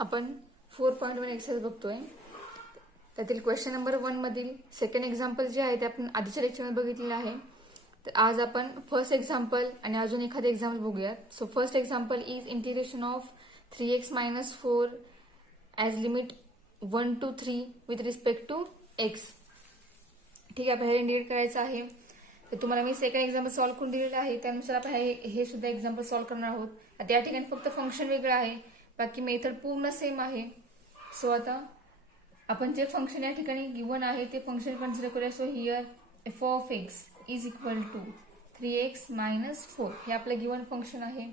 आपण 4.1 एक्सरसाइज बघतोय. त्यातील क्वेश्चन नंबर 1 मधील सेकंड एक्झाम्पल जे आहे ते आपण आधीच्या लेक्चरमध्ये बघितलेलं आहे. तर आज आपण फर्स्ट एक्झाम्पल आणि अजून एखादे एक्झाम्पल बघूयात. So first example is integration of 3x - 4 as limit 1 to 3 with respect to x. ठीक आहे, आपल्याला इंडिकेट करायचं आहे. तर तुम्हाला मी सेकंड एक्झाम्पल सॉल्व्ह करून दिलेलं आहे, त्यानुसार आपण हे सुद्धा एक्झाम्पल सॉल्व्ह करणार आहोत. आता या ठिकाणी फक्त फंक्शन वेगळं आहे, बाकी मेथड पूर्ण सेम आहे. सो आता आपण जे फंक्शन या ठिकाणी गिवन आहे ते फंक्शन कन्सिडर करूया. So here f of x is equal to 3x - 4 हे आपलं गिवन फंक्शन आहे.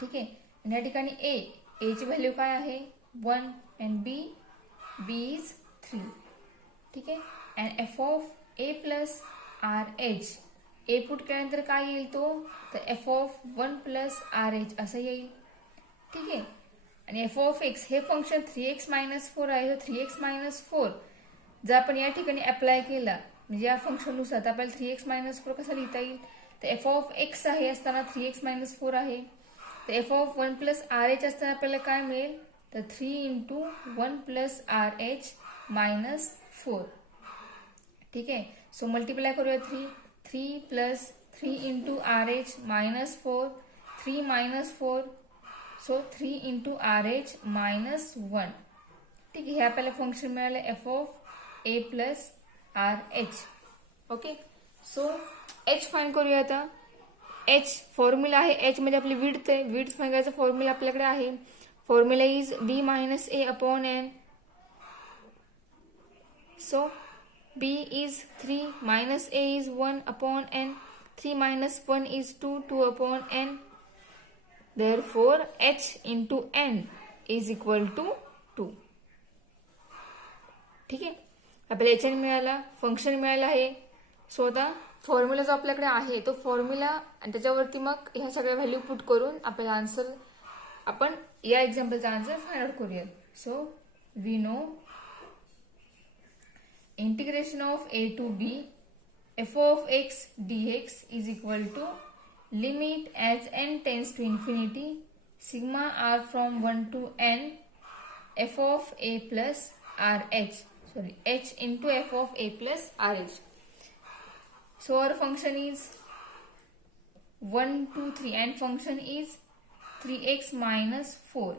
ठीक आहे, आणि या ठिकाणी a ची व्हॅल्यू काय आहे 1 अँड b इज 3. ठीक आहे, and f of a plus RH a put केल्यानंतर काय येईल तो, तर f ऑफ 1 प्लस RH असं येईल. ठीक आहे, आणि f ऑफ x हे फंक्शन 3x - 4 आहे. 3x - 4 जर आपण या ठिकाणी अप्लाय केला म्हणजे या फंक्शननुसार, तर आपल्याला 3x - 4 कसा लिहिता येईल, तर f ऑफ x आहे असताना 3x - 4 आहे. तर f ऑफ 1 प्लस RH असताना आपल्याला काय मिळेल, तर 3 × 1 प्लस RH - 4. ठीक आहे, सो मल्टिप्लाय करूया 3 प्लस 3 × RH - 4 3 - 4 सो 3 × RH - 1. ठीक आहे, हे आपल्याला फंक्शन मिळालं f of a plus RH. Okay, so h find करूया. आता h फॉर्म्युला आहे, h म्हणजे आपली विड्थ आहे. विड्थ फाइंड करायचा फॉर्म्युला आपल्याकडे आहे. Formula is b - a upon n. So b is 3 - a is 1 upon n. 3 - 1 is 2 upon n. Therefore, h into n is equal to 2. ठीक आहे, आपल्याला h मिळाला, फंक्शन मिळालं आहे. सो आता फॉर्म्युला जो आपल्याकडे आहे तो फॉर्म्युला आणि त्याच्यावरती मग ह्या सगळ्या व्हॅल्यू पुट करून आपल्याला आन्सर, आपण या एक्झाम्पलचा आन्सर फाइंड आउट करूया. So we know integration of a to b f of x dx is equal to limit as n tends to infinity sigma r from 1 to n f of a plus rh, sorry, h into f of a plus rh. So our function is 1 2 3 and function is 3x - 4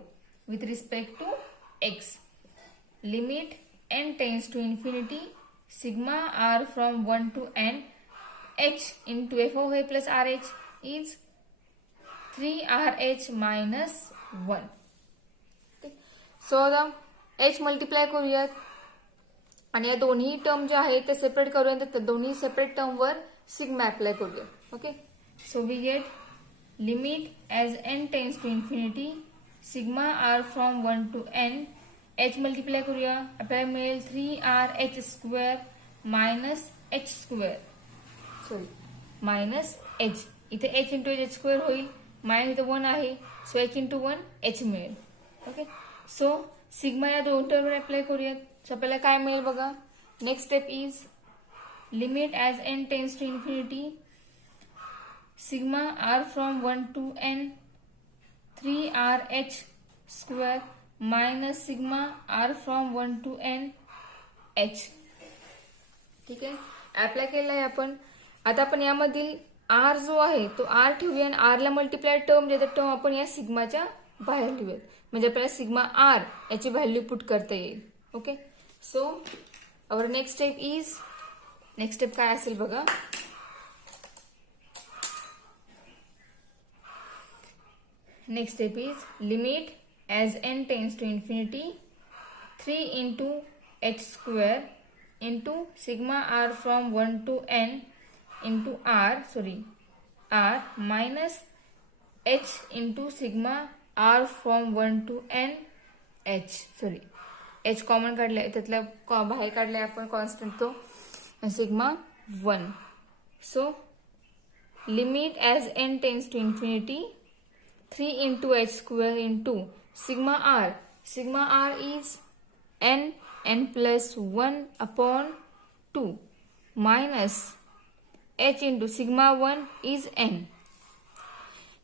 with respect to x. Limit n tends to infinity sigma r from 1 to n h into f of a plus rh is 3RH - 1. So आता h multiply करूयात आणि या दोन्ही term जे आहेत ते separate करूयात. तर दोन्ही सेपरेट टर्मवर सिग्मा अप्लाय करूया. Okay, so we get limit as n tends to infinity sigma r from 1 to n. h multiply करूया, आपल्याला मिळेल 3RH² - h², sorry minus h. इथे h × h² होईल, मायनस इथे 1 आहे, सो h × 1 h मिळेल. ओके, सो सिग्मा या दोन टर्मवर अप्लाय करूयात. सो आपल्याला काय मिळेल बघा. Next step is limit as n tends to infinity sigma r from 1 to n 3RH² minus sigma r from 1 to n h. ठीक आहे, अप्लाय केलं आहे आपण. आता आपण यामधील r जो आहे तो r ठेवूया आणि r ला मल्टिप्लाय टर्म जे टर्म आपण या सिग्माच्या बाहेर लिहूयात, म्हणजे आपल्याला सिग्मा r याची व्हॅल्यू पुट करता येईल. Okay, so our next step is, next step काय असेल बघा. Next step is limit as n tends to infinity 3 × h² into sigma r from 1 to n into r minus h into sigma r from 1 to n h, sorry h common काढलाय, त्यातल्या बाहेर काढलाय आपण constant तो sigma 1. So limit as n tends to infinity 3 × h² into sigma r is n plus 1 upon 2 minus h into sigma 1 is n.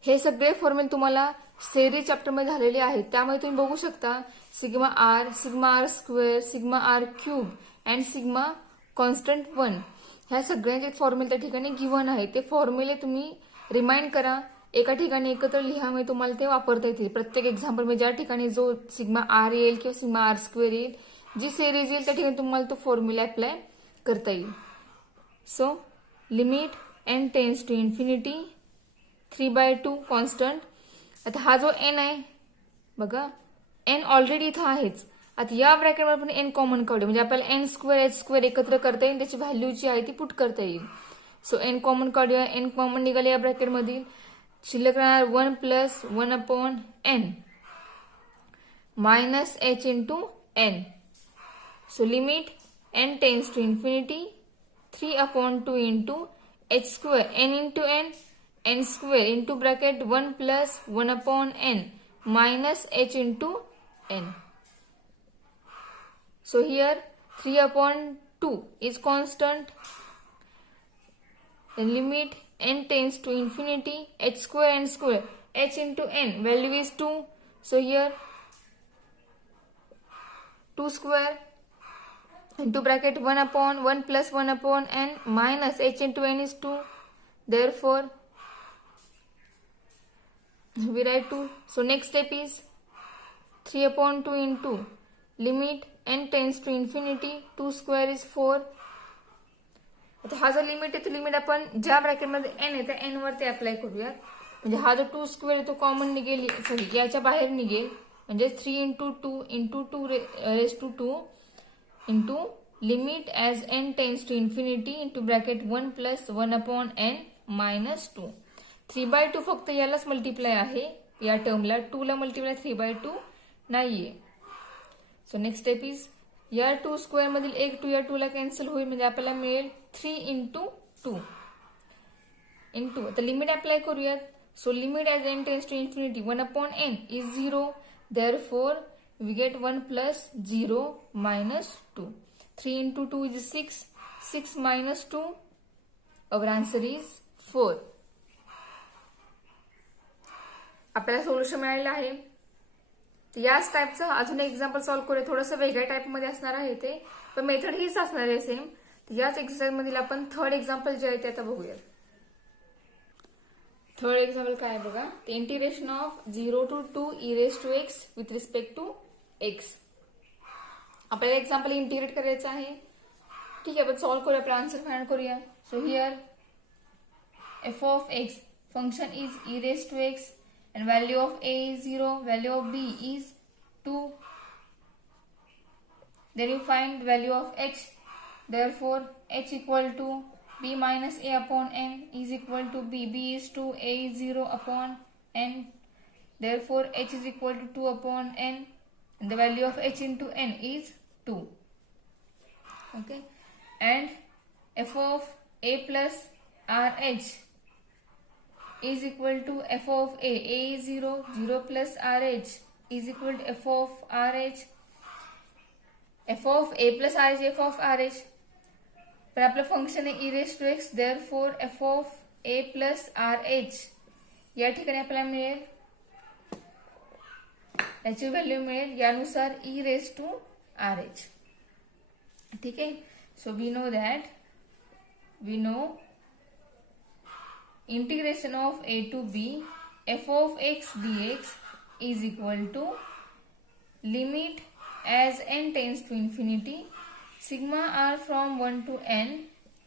हे सगळे फॉर्म्युले तुम्हाला series चॅप्टरमध्ये झालेले आहेत, त्यामुळे तुम्ही बघू शकता sigma R square, sigma R cube and sigma constant 1 ह्या सगळ्यांचे फॉर्म्युले त्या ठिकाणी गिव्हन आहे. ते फॉर्म्युले तुम्ही रिमाइंड करा, एका ठिकाणी एकत्र लिहा, म्हणजे तुम्हाला ते वापरता येतील. प्रत्येक एक्झाम्पलमध्ये ज्या ठिकाणी जो सिग्मा आर येईल किंवा सिग्मा आर स्क्वेअर येईल, जी सेरीज येईल त्या ठिकाणी तुम्हाला तो फॉर्म्युला अप्लाय करता येईल. So limit n tends to infinity 3/2 constant. आता हा जो n आहे बघा, n ऑलरेडी इथं आहेच. आता या ब्रॅकेटमध्ये आपण n कॉमन काढू, म्हणजे आपल्याला n स्क्वेअर h स्क्वेअर एकत्र करता येईल, त्याची व्हॅल्यू जी आहे ती पुट करता येईल. सो n कॉमन काढूया, n कॉमन निघाले या ब्रॅकेटमधील, शिल्लक राहणार 1 plus 1/n minus h into n. So limit n tends to infinity 3/2 into h square n into n square into bracket 1 plus 1/n minus h into n. So here 3/2 is constant. Then limit n tends to infinity h square n square h into n value is 2. So here 2 square into bracket 1/1 plus 1/n minus h into n is 2. Therefore we write 2. So next step is 3/2 into limit n tends to infinity 2 square is 4. आता हा जो limit आहे तो limit आपण ज्या ब्रॅकेटमध्ये n आहे त्या n वरती अप्लाय करूयात. म्हणजे हा जो 2 स्क्वेअर आहे तो कॉमन निघेल, सॉरी याच्या बाहेर निघेल, म्हणजे 3 into 2 into 2 raise to 2 into limit as n tends to infinity into bracket 1 plus 1/n minus 2. 3/2 फक्त यालाच मल्टिप्लाय आहे, या टर्मला 2 ला मल्टिप्लाय 3/2 नाहीये. सो नेक्स्ट स्टेप इज या 2 स्क्वेअर मधील एक 2 या 2 ला कॅन्सल होईल, म्हणजे आपल्याला मिळेल 3 इंटू 2 इंटू, आता लिमिट अप्लाय करूयात. So limit as n tends to infinity 1/n is 0. Therefore we get 1 plus 0 minus 2. 3 into 2 is 6. 6 minus 2. Our answer is 4. आपल्याला सोल्युशन मिळालेलं आहे. याच टाईपचं अजून एक एक्झाम्पल सॉल्व्ह करूया. थोडंसं वेगळ्या टाईपमध्ये असणार आहे ते, पण मेथड हीच असणार आहे सेम. याच एक्सरसाइज मधील आपण थर्ड एक्झाम्पल जे आहे ते आता बघूया. थर्ड एक्झाम्पल काय आहे बघा, integration of 0 to 2 e raised to x with respect to x. आपल्याला एक्झाम्पल इंटिग्रेट करायचं आहे. ठीक आहे, आपण सॉल्व्ह करूया, आपला आन्सर फाइंड करूया. So here f of x function is e raised to x and value of a is 0, value of b is 2. Then you find value of h. Therefore h equal to b minus a upon n is equal to b. b is 2, a is 0 upon n. Therefore h is equal to 2 upon n. And the value of h into n is 2. Okay. And f of a plus rh is equal to f of a. a is 0, 0 plus rh is equal to f of rh. f of a plus rh, f of rh. पण आपलं function आहे e raised to x, therefore f of a plus rh या ठिकाणी आपल्याला मिळेल, याची value मिळेल यानुसार e raised to rh. ठीक आहे. So we know integration of a to b f of x dx is equal to limit as n tends to infinity sigma r from 1 to n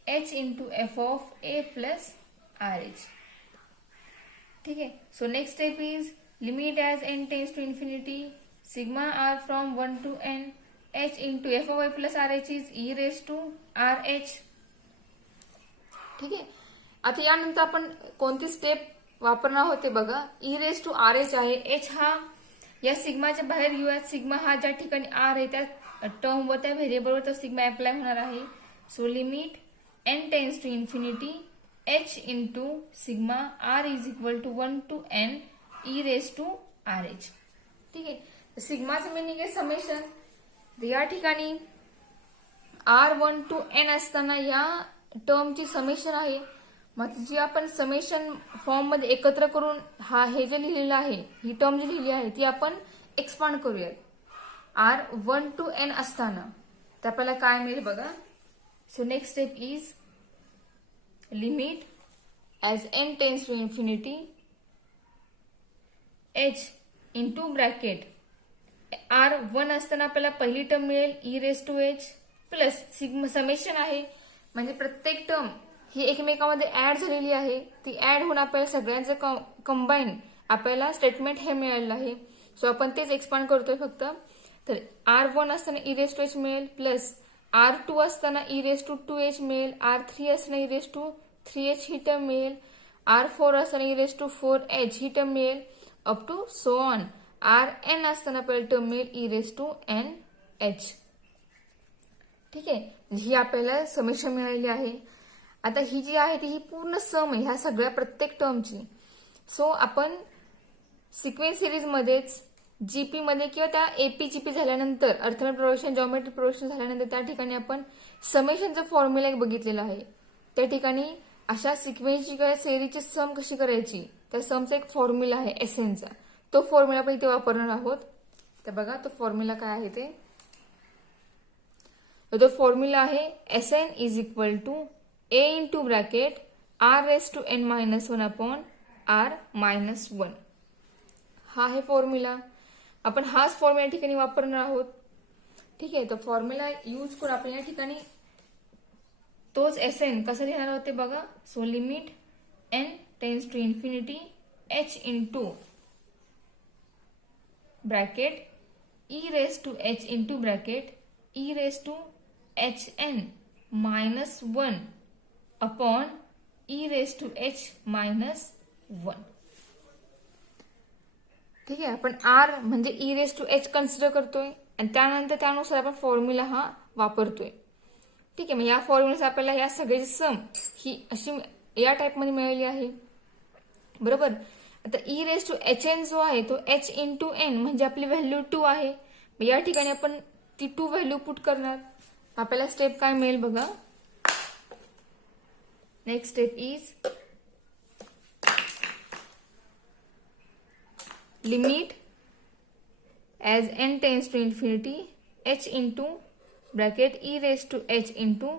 h into f of a plus rh. ठीक है. So next step is limit as n tends to infinity sigma r from 1 to n h into f of a plus rh is e raised to rh. ठीक है. आता यानंतर आपण कोणती step वापरणार होते बघा, e raised to rh आहे. h हा या सिग्माच्या बाहेर घेऊया. सिग्मा हा ज्या ठिकाणी r आहे त्या टर्म व त्या व्हेरिएबलवर तो सिग्मा अप्लाय होणार आहे. So limit n tends to infinity h into sigma r is equal to 1 to n e raised to rh. ठीक आहे. सिग्माचं मिनिंग आहे समेशन. या ठिकाणी r1 टू n असताना या टर्मची समेशन आहे, मग जी आपण समेशन फॉर्म मध्ये एकत्र करून हे जे लिहिलेलं आहे, ही टर्म जी लिहिली आहे ती आपण एक्सपांड करूयात. R1 to n असताना तर आपल्याला काय मिळेल बघा. So next step is limit as n tends to infinity h into bracket R1 असताना आपल्याला पहिली टर्म मिळेल e⁻h प्लस समेशन आहे म्हणजे प्रत्येक टर्म ही एकमेकांमध्ये ऍड झालेली आहे. ती ऍड होऊन आपल्याला सगळ्यांचं कंबाईन आपल्याला स्टेटमेंट हे मिळालेलं आहे. सो आपण तेच एक्सपांड करतोय फक्त. तर R1 असताना e⁻h मिळेल प्लस R2 असताना e⁻2h मिळेल, R3 असताना e⁻3h ही टर्म मिळेल, R4 असताना e⁻4h ही टर्म मिळेल, up to so on. Rn असताना आपल्याला टर्म मिळेल e⁻nh. ठीक आहे, ही आपल्याला समेशन मिळालेली आहे. आता ही जी आहे ती ही पूर्ण सम आहे ह्या सगळ्या प्रत्येक टर्मची. सो आपण सिक्वेन्स सिरीज मध्येच जीपी मध्ये किंवा त्या एपीजीपी झाल्यानंतर अर्थमेटिक प्रोग्रेशन, जॉमेट्रिक प्रोग्रेशन झाल्यानंतर त्या ठिकाणी आपण समेशनचा फॉर्म्युला एक बघितलेला आहे. त्या ठिकाणी अशा सिक्वेन्सची किंवा सेरीची सम कशी करायची त्या समचा एक फॉर्म्युला आहे एसएनचा. तो फॉर्म्युला आपण इथे वापरणार आहोत. तर बघा तो फॉर्म्युला काय आहे ते. तो फॉर्म्युला आहे S n is equal to a into bracket r⁻n-1 upon r-1. हा आहे फॉर्म्युला. आपण हाच फॉर्म्युला या ठिकाणी वापरणार आहोत. ठीक आहे, तो फॉर्म्युला यूज करून आपण या ठिकाणी तोच एसएन कसं लिहिणार आहोत ते बघा. So limit n tends to infinity h into bracket e⁻h into bracket e⁻hn-1 upon e⁻h-1. ठीक आहे, आपण r म्हणजे e⁻h कन्सिडर करतोय आणि त्यानंतर त्यानुसार आपण फॉर्म्युला हा वापरतोय. ठीक आहे, मग या फॉर्म्युलाचा आपल्याला या सगळ्याची सम ही अशी या टाइपमध्ये मिळाली आहे. बरोबर. आता e⁻hn जो आहे तो h इंटू n म्हणजे आपली व्हॅल्यू 2 आहे. मग या ठिकाणी आपण ती 2 व्हॅल्यू पुट करणार. आपल्याला स्टेप काय मिळेल बघा. Next step is limit as n tends to infinity h into bracket e⁻h into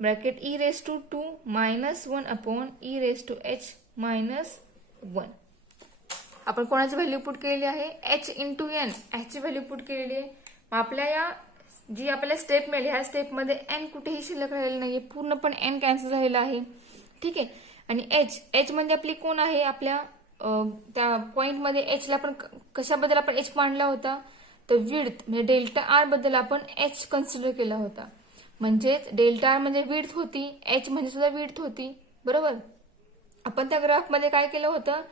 bracket e⁻2-1 upon e⁻h-1. आपण कोणाची व्हॅल्यू पुट केलेली आहे h इंटू n, h ची व्हॅल्यू पुट केलेली आहे. मग आपल्या या जी आपल्याला स्टेप मिळेल ह्या स्टेपमध्ये n कुठेही शिल्लक राहिलेलं नाहीये, पूर्णपणे n कॅन्सल झालेला आहे. ठीक आहे, आणि h म्हणजे आपली कोण आहे आपल्या त्या पॉइंटमध्ये h ला आपण कशाबद्दल आपण h मांडला होता तर विड्थ म्हणजे डेल्टा आर बद्दल आपण h कन्सिडर केला होता. म्हणजेच डेल्टा आर म्हणजे विड्थ होती, h म्हणजे सुद्धा विड्थ होती. बरोबर. आपण त्या ग्राफमध्ये काय केलं होतं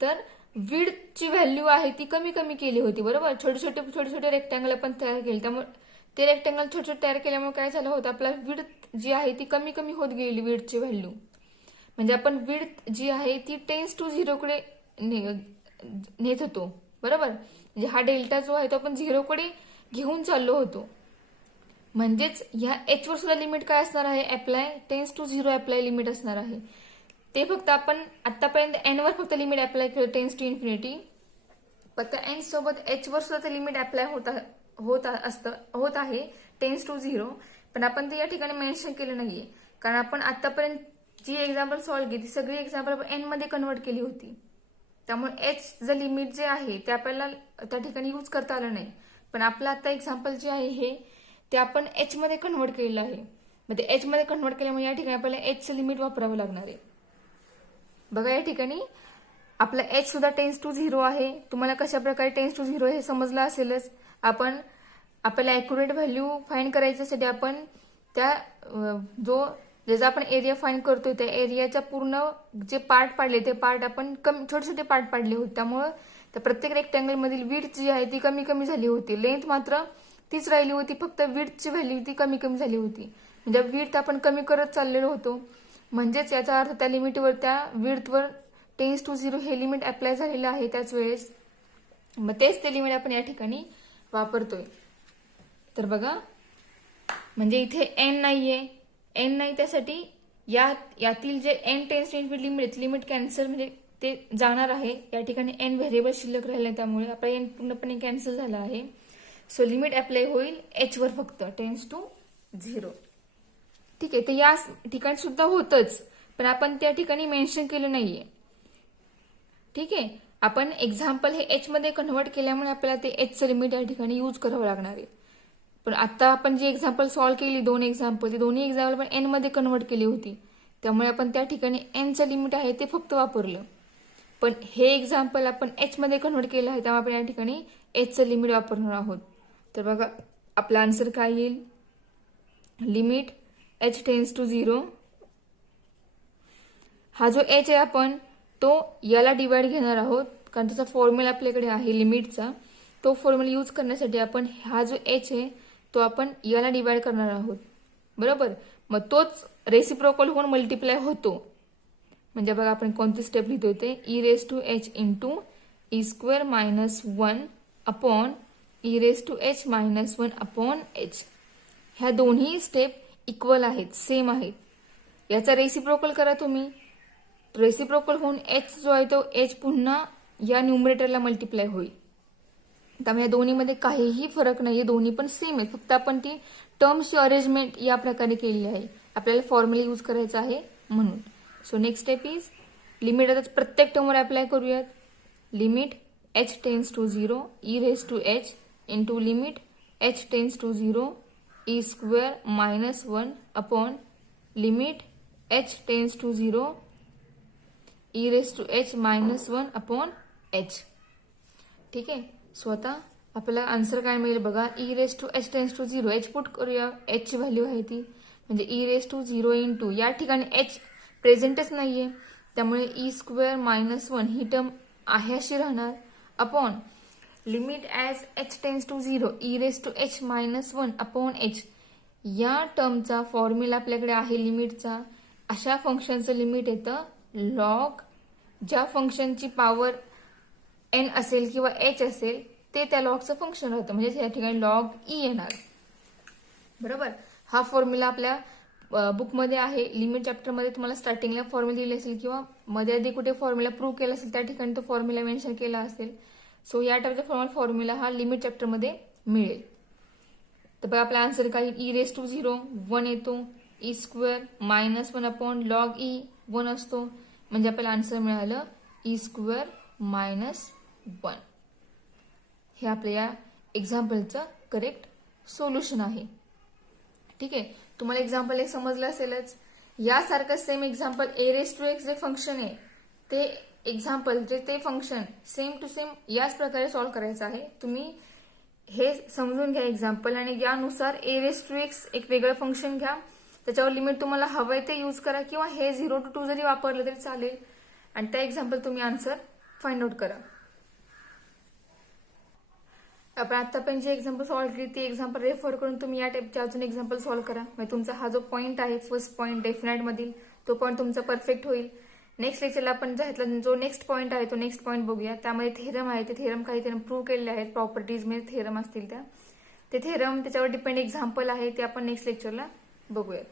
तर विड्थची व्हॅल्यू आहे ती कमी कमी केली होती. बरोबर. छोटे छोटे रेक्टँगल आपण तयार केले, त्यामुळे ते रेक्टँगल छोटे छोटे तयार केल्यामुळे काय झालं होतं आपला विड्थ जी आहे ती कमी कमी होत गेली. विड्थची व्हॅल्यू म्हणजे आपण विड्थ जी आहे ती टेन्स टू 0 कडे नेत होतो. बरोबर. म्हणजे हा डेल्टा जो आहे तो आपण 0 कडे घेऊन चाललो होतो. म्हणजेच ह्या h वर सुद्धा लिमिट काय असणार आहे apply tends to 0 apply limit असणार आहे. ते फक्त आपण आतापर्यंत n वर फक्त लिमिट अप्लाय केलं टेन्स टू इन्फिनिटी. फक्त n सोबत h वर सुद्धा ते लिमिट अप्लाय होत आहे टेन्स टू 0. पण आपण ते या ठिकाणी मेन्शन केलं नाहीये कारण आपण आतापर्यंत जी एक्झाम्पल सॉल्व्ह केली ती सगळी एक्झाम्पल आपण n मध्ये कन्वर्ट केली होती. त्यामुळे h चं लिमिट जे आहे ते आपल्याला त्या ठिकाणी यूज करता आलं नाही. पण आपलं आता एक्झाम्पल जे आहे हे ते आपण h मध्ये कन्वर्ट केलेलं आहे. मग ते h मध्ये कन्वर्ट केल्यामुळे या ठिकाणी आपल्याला h चं लिमिट वापरावं लागणार आहे. बघा या ठिकाणी आपला h सुद्धा टेन्स टू 0 आहे. तुम्हाला कशा प्रकारे टेन्स टू 0 हे समजलं असेलच. आपण आपल्याला ॲक्युरेट व्हॅल्यू फाइंड करायच्यासाठी आपण त्या ज्याचा आपण एरिया फाइंड करतोय त्या एरियाच्या पूर्ण जे पार्ट पाडले ते पार्ट आपण छोटे छोटे पार्ट पाडले होते. त्यामुळे त्या प्रत्येक रेक्टँगल मधील विड्थ जी आहे ती कमी कमी झाली होती. लेंथ मात्र तीच राहिली होती, फक्त विड्थची व्हॅल्यू ती कमी कमी झाली होती. म्हणजे विड्थ आपण कमी करत चाललेलो होतो. म्हणजेच याचा अर्थ त्या लिमिटवर त्या विड्थवर टेन्स टू 0 हे लिमिट अप्लाय झालेलं आहे त्याच वेळेस. मग तेच ते लिमिट आपण या ठिकाणी वापरतोय. तर बघा म्हणजे इथे n नाहीये, n नाही त्यासाठी यातील जे n tends to infinity limit cancel म्हणजे ते जाणार आहे. या ठिकाणी n व्हेरिएबल शिल्लक राहिले त्यामुळे आपला n पूर्णपणे कॅन्सल झाला आहे. सो लिमिट अप्लाय होईल h वर फक्त टेन्स टू 0. ठीक आहे. तर या ठिकाणी सुद्धा होतच, पण आपण त्या ठिकाणी मेन्शन केलं नाहीये. ठीक आहे. आपण एक्झाम्पल हे h मध्ये कन्व्हर्ट केल्यामुळे आपल्याला ते h चं लिमिट या ठिकाणी यूज करावं लागणार आहे. पण आता आपण जी एक्झाम्पल सॉल्व्ह केली 2 एक्झाम्पल, ती दोन्ही एक्झाम्पल आपण n मध्ये कन्व्हर्ट केली होती, त्यामुळे आपण त्या ठिकाणी n चं लिमिट आहे ते फक्त वापरलं. पण हे एक्झाम्पल आपण h मध्ये कन्व्हर्ट केलं आहे, त्यामुळे आपण या ठिकाणी h चं लिमिट वापरणार आहोत. तर बघा आपला आन्सर काय येईल. Limit h tends to 0. हा जो h आहे आपण तो याला डिवाइड घेणार आहोत, कारण त्याचा फॉर्म्युला आपल्याकडे आहे लिमिटचा. तो फॉर्म्युला यूज करण्यासाठी आपण हा जो h आहे तो आपण याला डिवाइड करणार आहोत. बरोबर. मग तोच रेसिप्रोकल होऊन मल्टिप्लाय होतो. म्हणजे बघा आपण कोणती स्टेप लिहितोय ते e raise to h into e square minus 1 upon e raise to h minus 1 upon h. ह्या दोन्ही स्टेप इक्वल आहेत, सेम आहेत. याचा रेसिप्रोकल करा तुम्ही. रेसिप्रोकल होऊन h जो आहे तो h पुन्हा या न्यूमरेटरला मल्टिप्लाय होईल. त्यामुळे या दोन्हीमध्ये काहीही फरक नाहीये, दोन्ही पण सेम आहे. फक्त आपण ती टर्म्सची अरेंजमेंट या प्रकारे केलेली आहे. आपल्याला फॉर्म्युला यूज करायचा आहे म्हणून. So next step is limit. आता प्रत्येक टर्मवर अप्लाय करूयात. Limit h tends to 0 e raise to h into limit h tends to 0 e square minus 1 upon limit h tends to 0 e raise to h minus 1 upon h. ठीक आहे. So आता आपल्याला answer काय मिळेल बघा. e raise to h tends to 0 h put करूया. h ची value आहे ती, म्हणजे e रेस टू 0 इंटू या ठिकाणी h प्रेझेंटच नाहीये, त्यामुळे e स्क्वेअर मायनस 1 ही टर्म आहे अशी राहणार upon limit as h tends to 0 e raise to h minus 1 upon h. या टर्मचा फॉर्म्युला आपल्याकडे आहे लिमिटचा. अशा फंक्शनचं लिमिट येतं लॉग ज्या फंक्शनची पॉवर n असेल किंवा h असेल ते त्या लॉगचं फंक्शन राहतं, म्हणजे या ठिकाणी लॉग e येणार. बरोबर. हा फॉर्म्युला आपल्या बुकमध्ये आहे. लिमिट चॅप्टरमध्ये तुम्हाला स्टार्टिंगला फॉर्म्युला दिली असेल किंवा मध्ये आधी कुठे फॉर्म्युला प्रूव्ह केला असेल त्या ठिकाणी तो फॉर्म्युला मेन्शन केला असेल. सो या टाईपचा फॉर्म्युला हा लिमिट चॅप्टरमध्ये मिळेल. तर बघा आपला आन्सर काय. e रेस टू 0 1 येतो, e square minus 1 upon log e 1 असतो, म्हणजे आपल्याला आन्सर मिळालं e स्क्वेअर मायनस 1. हे आपल्या या एक्झाम्पलचं करेक्ट सोल्युशन आहे. ठीक आहे. तुम्हाला एक्झाम्पल एक समजलं असेलच. यासारखं same example A raise to x जे फंक्शन आहे ते एक्झाम्पल ते फंक्शन सेम टू सेम याच प्रकारे सॉल्व्ह करायचं आहे. तुम्ही हे समजून घ्या एक्झाम्पल, आणि यानुसार ए रेस टू एक्स एक वेगळं फंक्शन घ्या, त्याच्यावर लिमिट तुम्हाला हवंय ते यूज करा, किंवा हे 0 to 2 जरी वापरलं तरी चालेल, आणि त्या एक्झाम्पल तुम्ही आन्सर फाइंड आउट करा. आपण आतापर्यंत जी एक्झाम्पल सॉल्व्ह केली ती एक्झाम्पल रेफर करून तुम्ही या टाईपचे अजून एक्झाम्पल सॉल्व्ह करा. म्हणजे तुमचा हा जो पॉईंट आहे फर्स्ट पॉईंट डेफिनाइट मधील तो पॉईंट तुमचा परफेक्ट होईल. नेक्स्ट लेक्चरला आपण जो नेक्स्ट पॉईंट आहे तो नेक्स्ट पॉईंट बघूया. त्यामध्ये थेरम आहे, ते थेरम काही प्रूव्ह केलेले आहेत, प्रॉपर्टीज मध्ये थेरम असतील त्या, ते थेरम त्याच्यावर डिपेंड एक्झाम्पल आहे ते आपण नेक्स्ट लेक्चरला बघूयात.